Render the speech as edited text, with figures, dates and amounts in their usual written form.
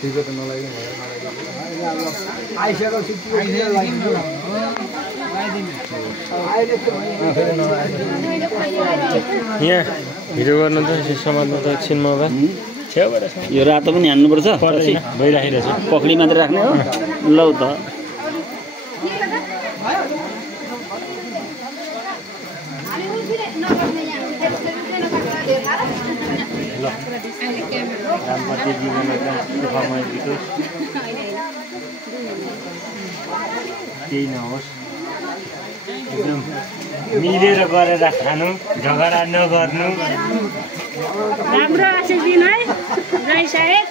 ठिकै त नलाग्यो आइसक्यो यहाँ भिडियो गर्नु त समात्नु त एकछिनमा भए छेउबाट यो रातो पनि हान्नुपर्छ भइराखेको छ पक्री मात्र राख्ने हो लौ त दाम्पत्य जीवन एकदम सुखमय बितोस् केही नहोस् एकदम मिलेर गरेर खानु झगडा नगर्नु राम्रो आशिष दिन है जय साहेब